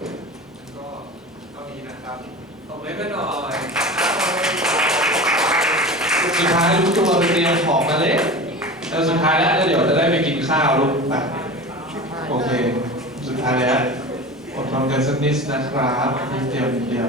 ก็เท่านี้นะครับตบมือกันหน่อยสุดท้ายรู้ตัวไปเตรียมของมาเลยแล้วสุดท้ายแล้วเดี๋ยวจะได้ไปกินข้าวลูกไปโอเคสุดท้ายแล้วอดทนกันสักนิดนะครับนิดเดียว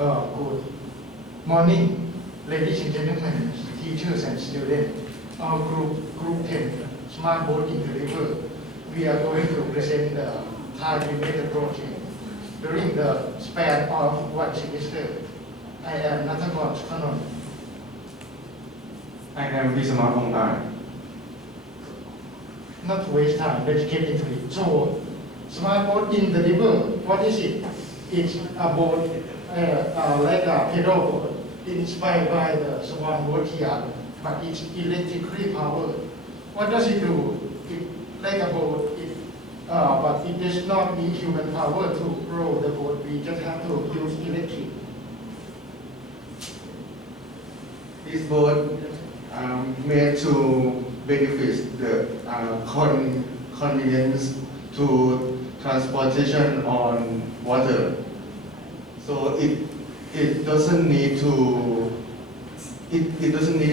Good morning, ladies and gentlemen, teachers and students. Our group 10, Smart Boat in the River. We are going to present the Thai-related project. During the span of one semester, I am Nathakorn Sukhanon. I am Visama Ongkai. Not to waste time, let's get into it. So, Smart Boat in the River, what is it? It's a boat like a pedal boat inspired by the swan boat here, but it's electrically powered. What does it do? It like a boat, but it does not need human power to row the boat. We just have to use electric. This boat made to benefit the convenience to transportation on water. So it doesn't need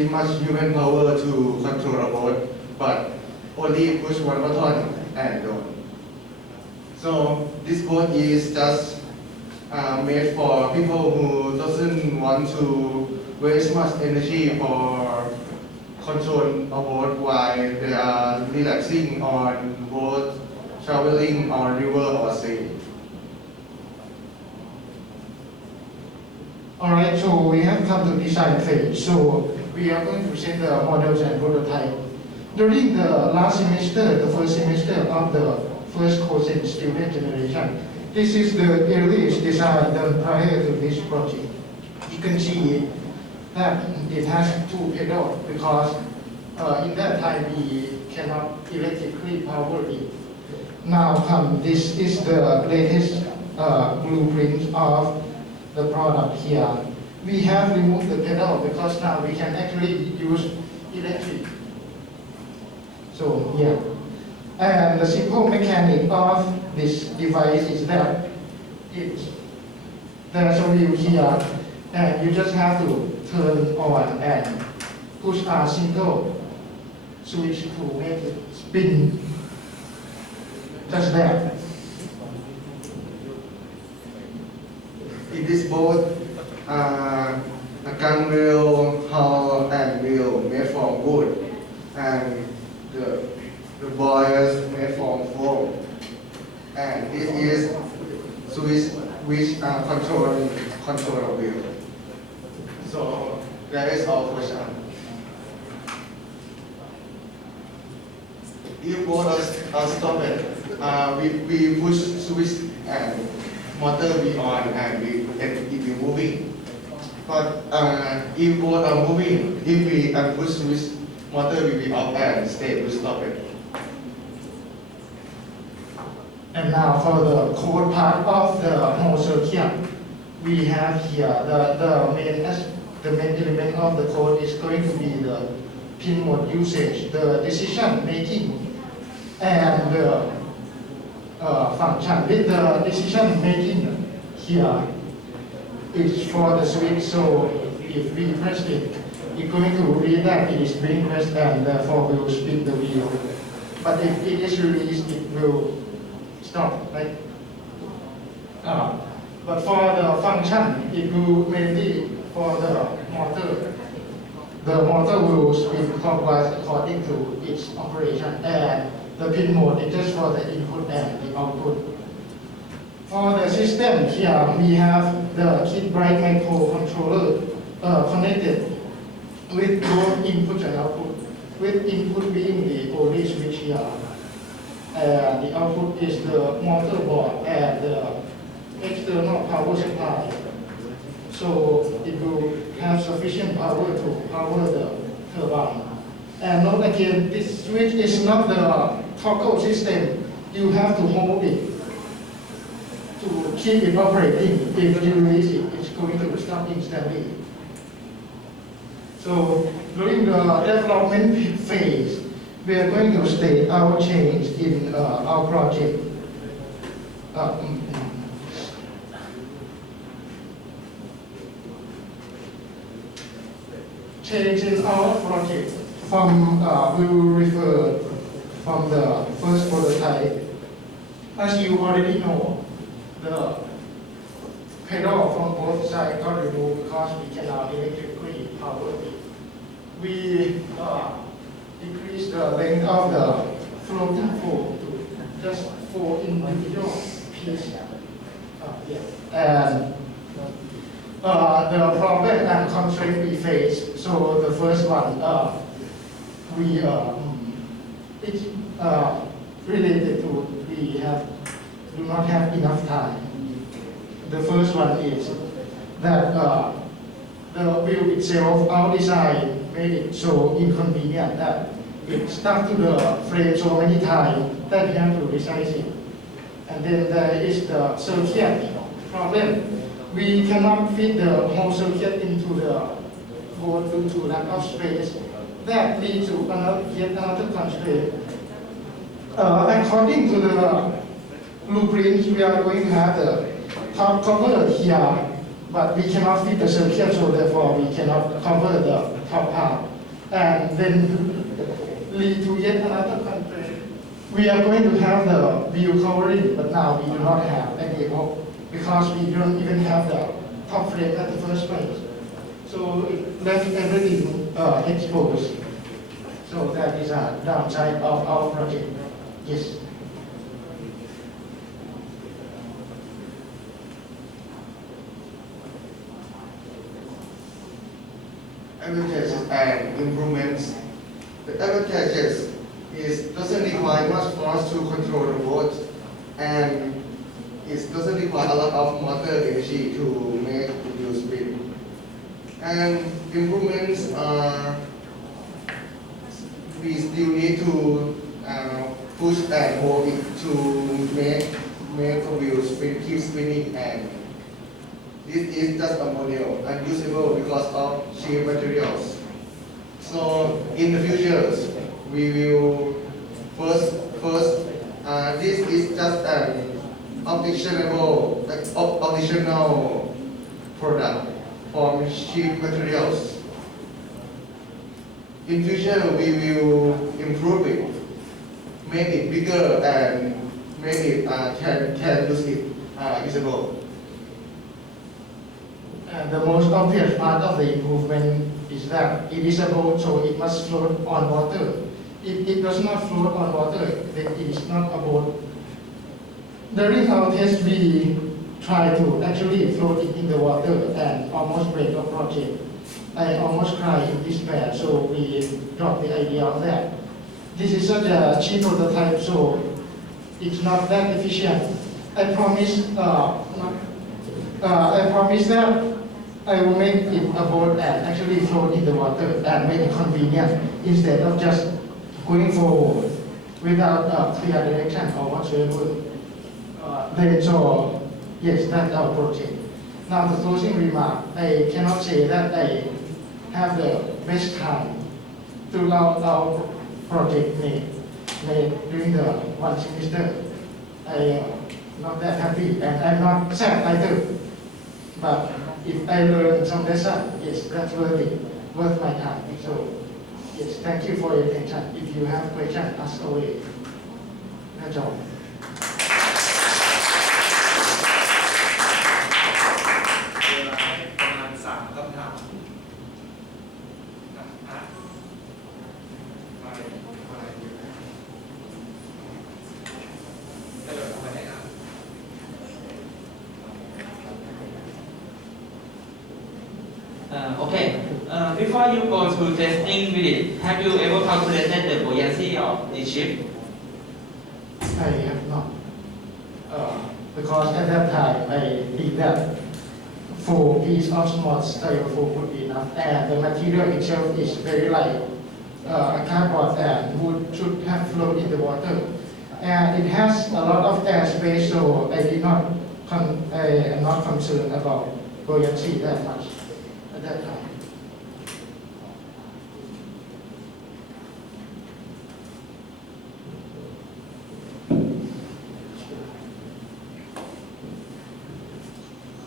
much human power to control a boat, but only push one button and go. So this boat is just made for people who doesn't want to waste much energy for control a boat while they are relaxing on boat, traveling on river or sea. Alright, so we have come to design phase. So we are going to present the models and prototype. During the last semester, the first semester of the first KOSEN student generation, this is the earliest design done prior to this project. You can see that it has two pedals because in that time we cannot electrically power it. Now this is the latest blueprint of the product here. We have removed the pedal because now we can actually use electric. So yeah. And the simple mechanic of this device is that there's a wheel here and you just have to turn on and push a single switch to make it spin. Just that. In this boat, front wheel, hull, and wheel made from wood, and the boilers made from foam. And this is switch which are control the wheel. So that is our question. If both are stopped, we push switch and motor be on and it be moving. But if both are moving, if we push switch, motor will be off and state will stop it. And now for the code part of the whole circuit, we have here the main element of the code is going to be the pin mode usage, the decision making, and the function. With the decision making here is for the switch. So if we press it, it's going to read that it is being pressed and therefore will spin the wheel. But if it is released, it will stop, right? But for the function, it will mainly for the motor. The motor will spin clockwise according to its operation, and the pin mode is just for the input and the output. For the system here, we have the kit bright microcontroller connected with both input and output, with input being the only switch here. The output is the motor board and the external power supply. So it will have sufficient power to power the turbine. And note again, this switch is not the toggle system. You have to hold it to keep it operating. If you release it, it's going to stop instantly. So during the development phase, we are going to state our change in our project. Change in our project from, we will refer from the first prototype. As you already know, the pedal from both sides got removed because we cannot electrically power it. We increase the length of the floating foam to just 4 individual pieces. And the problem and constraint we face. So the first one, it's related to we do not have enough time. The first one is that the wheel itself, our design made it so inconvenient that it stuck to the frame so many times that you have to resize it. And then there is the circuit problem. We cannot fit the whole circuit into the board due to lack of space. That leads to yet another constraint. According to the blueprints, we are going to have the top cover here, but we cannot fit the circuit, so therefore we cannot cover the top part. And then lead to yet another constraint. We are going to have the wheel covering, but now we do not have any hope because we don't even have the top frame at the first place. So it left everything exposed. So that is a downside of our project. Yes. Advantages and improvements. The advantages is doesn't require much force to control the boat, and it doesn't require a lot of motor energy to make the wheel spin. And improvements are we still need to push and hold it to make the wheel spin, keep spinning, and this is just a model unusable because of cheap materials. So in the future, we will first this is just an optional product from cheap materials. In future, we will improve it, make it bigger, and make it can use it usable. And the most obvious part of the improvement is that it is a boat, so it must float on water. If it does not float on water, then it is not a boat. During our test, we try to actually float it in the water and almost break the project. I almost cried in despair, so we dropped the idea of that. This is such a cheap prototype, so it's not that efficient. I promise that I will make it a boat and actually float in the water and make it convenient instead of just going forward without a clear direction or whatsoever. Then so, yes, that's our project. Now the closing remark, I cannot say that I have the best time throughout our project made during the one semester. I am not that happy and I'm not sad either. But if I learn some lesson, yes, that's worth my time. So, yes, thank you for your attention. If you have questions, ask away. That's all. เวลาให้ประมาณ3คำถามมาอยู่นะจะเหลือไปไหนครับ Okay. Before you go to testing with it, have you ever calculated the buoyancy of the ship? I have not. Because at that time I think that 4 pieces of small styrofoam would be enough, and the material itself is very light. Cardboard and wood should have float in the water, and it has a lot of air space, so I am not concerned about buoyancy that much at that time.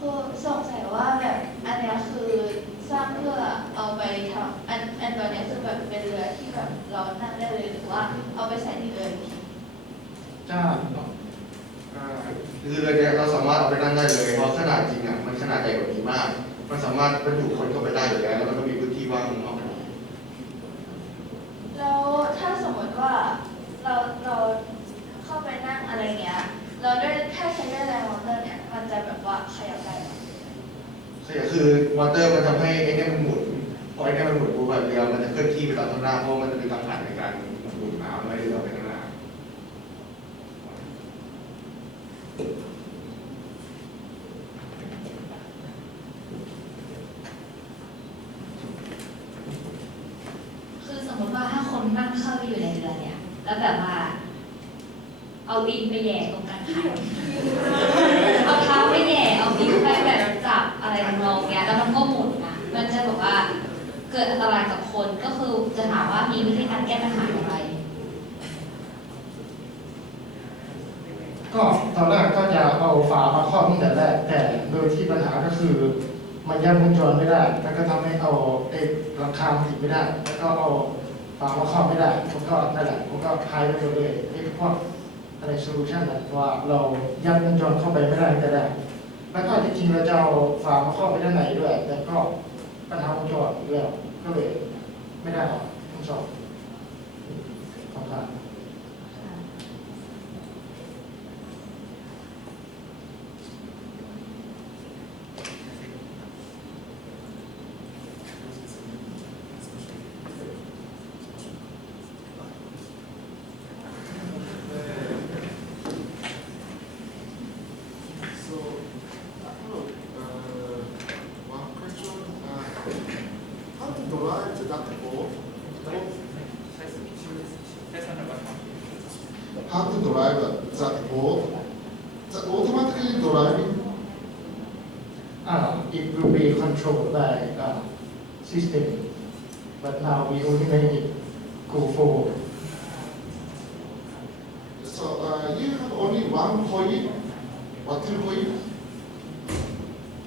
คือสงสัยว่าแบบอันเนี้ยคือสร้างเพื่อเอาไปทำอันตัวเนี้ยคือแบบเป็นเรือที่แบบเรานั่งได้เลยหรือว่าเอาไปใส่ในเรืออีกที คือเรือเนี้ยเราสามารถเอาไปนั่งได้เลยเพราะขนาดจริงอ่ะมันขนาดใหญ่กว่านี้มาก มันสามารถบรรจุคนเข้าไปได้อยู่แล้วแล้วก็มีพื้นที่ว่างนอกจากนี้ แล้วถ้าสมมติว่าเราเข้าไปนั่งอะไรเงี้ยเราด้วยถ้าใช้ด้วยแรงมอเตอร์เนี่ยมันจะแบบว่าขยับได้ไหม คือมอเตอร์มันทำให้ไอ้เนี่ยมันหมุนพอไอ้เนี่ยมันหมุนปุ๊บแบบเรือมันจะเคลื่อนที่ไปตามข้างหน้าเพราะมันจะมีทางผ่านในการหมุนน้ำไม่ให้เรือไปข้างหน้า คือสมมติว่าถ้าคนนั่งเข้าไปอยู่ในเรือเนี่ยแล้วแบบว่าเอาตีนไปแย่ตรงกลางคันเอาเท้าไปแย่เอานิ้วไปแบบจับอะไรทำนองเนี้ยแล้วมันก็หมุนนะมันจะแบบว่าเกิดอันตรายกับคนก็คือจะถามว่ามีวิธีการแก้ปัญหาอย่างไร ก็ตอนแรกก็จะเอาฝามาครอบตั้งแต่แรกแต่โดยที่ปัญหาก็คือมันยัดวงจรไม่ได้แล้วก็ทำให้เอาหลังคาติดไม่ได้แล้วก็เอาฝามาครอบไม่ได้ผมก็นั่นแหละผมก็หายไปหมดเลยไอ้พวกอะไรโซลูชันนั้นว่าเรายัดวงจรเข้าไปไม่ได้แต่แรกแล้วก็จริงๆเราจะเอาฝามาครอบไปด้านในด้วยแต่ก็ปัญหาวงจรอีกแล้วก็เลยไม่ได้ทั้งสองขอบคุณ One question. How to drive the duck boat? How to drive that boat? The automatically driving. It will be controlled by system, but now we only make it go forward. So you have only one coil or two coils.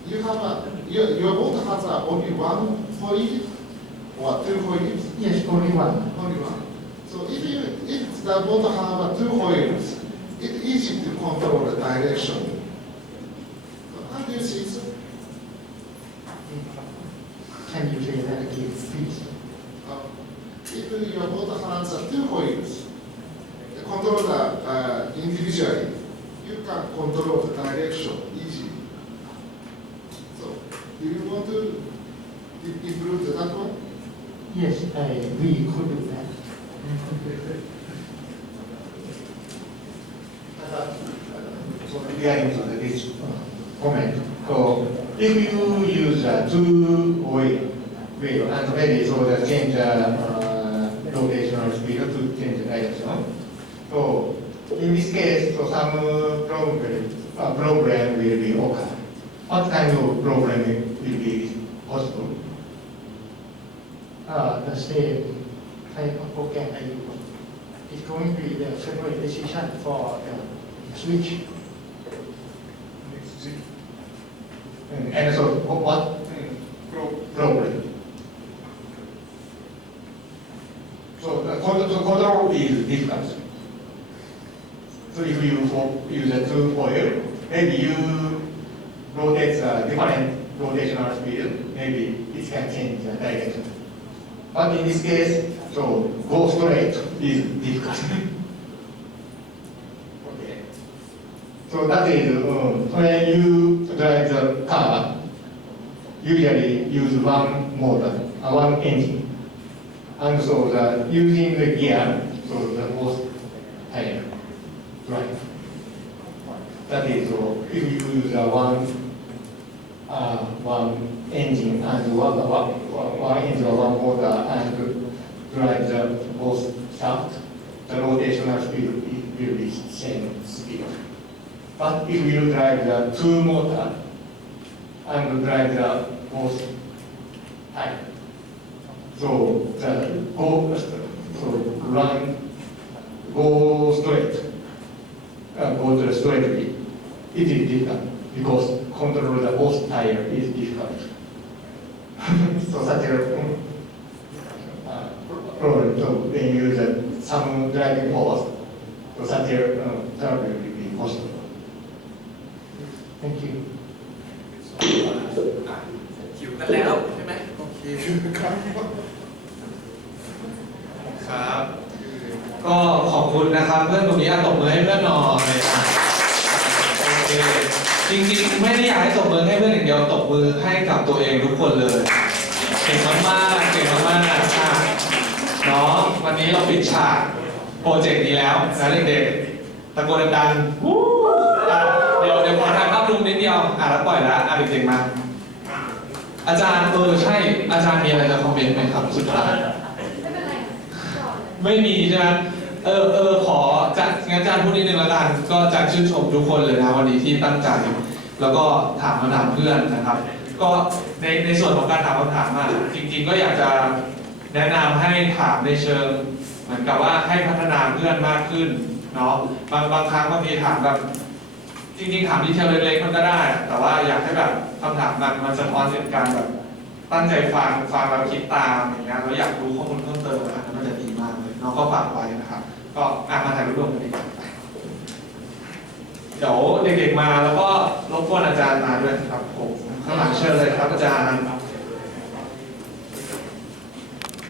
You have your boat has only one coil or two coils. Yes, only one. Only one. So if the boat have two coils, it's easy to control the direction. So how do you see it? Can you say that again, please? If your both hands are two coils, control individually, you can control the direction easily. So, do you want to improve that one? Yes, we could do that. So regarding to this comment, so if you use two-way wheel and maybe so that change rotational speed to change the direction. So in this case, so some problem will be occur. What kind of problem will be possible? The same type of program I use. It's going to be the separate decision for the switch. And so what problem? So the control is difficult. So if you use a two foil, maybe you rotate different rotational speed, maybe it can change the direction. But in this case, so go straight is difficult. Okay. So that is when you drive the car, usually use one motor, one engine. And so using the gear, so the most higher. Right. That is if you use one engine and one engine or one motor and drive the both shaft, the rotational speed will be same speed. But if you drive the two motor and drive the both high, so the go straight, go to the straightly. It is difficult because control the both tire is difficult. So such a problem. So when you use some driving force, so such a trouble will be possible. Thank you. หิวกันแล้วใช่ไหมโอเคครับก็ขอบคุณนะครับเพื่อนตรงนี้ตบมือให้เพื่อนหน่อยโอเคจริงๆไม่ได้อยากให้ตบมือให้เพื่อนอย่างเดียวตบมือให้กับตัวเองทุกคนเลยเก่งมากๆเก่งมากๆเนาะวันนี้เราปิดฉากโปรเจกต์นี้แล้วนะเด็กๆตะโกนดังๆวู้เดี๋ยวขอถ่ายภาพรวมนิดเดียวแล้วปล่อยแล้วเด็กๆมาอาจารย์ใช่อาจารย์มีอะไรจะคอมเมนต์ไหมครับสุดท้ายไม่เป็นไรไม่มีใช่ไหมของั้นอาจารย์พูดนิดนึงแล้วกันก็อาจารย์ชื่นชมทุกคนเลยนะวันนี้ที่ตั้งใจแล้วก็ถามคำถามเพื่อนนะครับก็ในส่วนของการถามคำถามจริงๆก็อยากจะแนะนำให้ถามในเชิงเหมือนกับว่าให้พัฒนาเพื่อนมากขึ้นเนาะบางครั้งบางทีถามแบบจริงๆถามดีเทลเล็กๆมันก็ได้แต่ว่าอยากให้แบบคำถามมันสะท้อนถึงการแบบตั้งใจฟังแล้วคิดตามอย่างเงี้ยแล้วอยากรู้ข้อมูลเพิ่มเติมอันนั้นมันจะดีมากเลยน้องก็ฝากไว้นะครับก็มาถ่ายรูปรวมกันดีกว่าเดี๋ยวเด็กๆมาแล้วก็รบกวนอาจารย์มาด้วยครับผมข้างหลังเชิญเลยครับอาจารย์